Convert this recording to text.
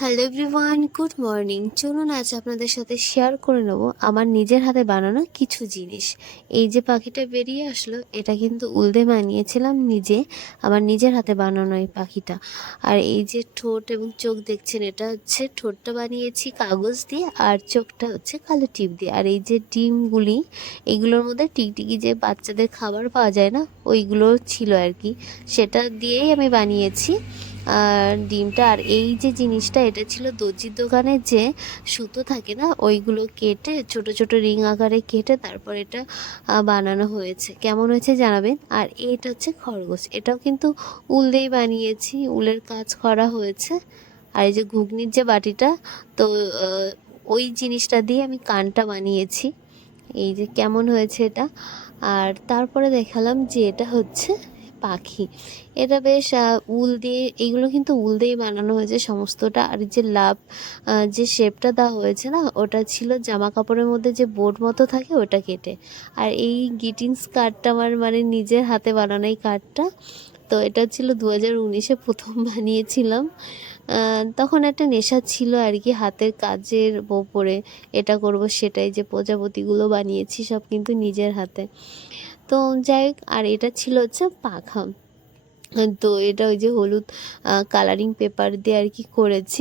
Hello everyone, good morning. চলুন আজ আপনাদের সাথে শেয়ার করে নেব আমার নিজের হাতে বানানো কিছু জিনিস। এই যে পাখিটা বেরিয়ে আসলো, এটা কিন্তু উল দিয়ে বানিয়েছিলাম নিজে, আমার নিজের হাতে বানানো এই পাখিটা। আর এই যে ঠোঁট এবং চোখ দেখছেন, এটা হচ্ছে ঠোঁটটা বানিয়েছি কাগজ দিয়ে, আর চোখটা হচ্ছে কালো টিপ দিয়ে। আর এই যে ডিমগুলি, এগুলোর মধ্যে টিকটিকি যে বাচ্চাদের খাবার পাওয়া যায় না, ওইগুলো ছিল আর কি, সেটা দিয়েই আমি বানিয়েছি আর ডিমটা। আর এই যে জিনিসটা, এটা ছিল দর্জির দোকানে যে সুতো থাকে না, ওইগুলো কেটে ছোট ছোট রিং আকারে কেটে তারপর এটা বানানো হয়েছে। কেমন হয়েছে জানাবেন। আর এটা হচ্ছে খরগোশ, এটাও কিন্তু উল দিয়েই বানিয়েছি, উলের কাজ করা হয়েছে। আর এই যে ঘুগনির যে বাটিটা, তো ওই জিনিসটা দিয়ে আমি কানটা বানিয়েছি। এই যে কেমন হয়েছে এটা। আর তারপরে দেখালাম যে এটা হচ্ছে পাখি। এটা বেশ উল দিয়ে, এইগুলো কিন্তু উল দিয়েই বানানো হয়েছে সমস্তটা। আর যে লাভ যে শেপটা দেওয়া হয়েছে না, ওটা ছিল জামা কাপড়ের মধ্যে যে বোট মতো থাকে, ওটা কেটে। আর এই গ্রিটিংস কার্ডটা আমার মানে নিজের হাতে বানানো এই কার্ডটা, তো এটা ছিল 2019-এ প্রথম বানিয়েছিলাম। তখন একটা নেশা ছিল আর কি হাতের কাজের ওপরে, এটা করব সেটাই, যে প্রজাপতিগুলো বানিয়েছি সব কিন্তু নিজের হাতে। তো যাই হোক, আর এটা ছিল হচ্ছে পাখা। তো এটা ওই যে হলুদ কালারিং পেপার দিয়ে আর কি করেছি।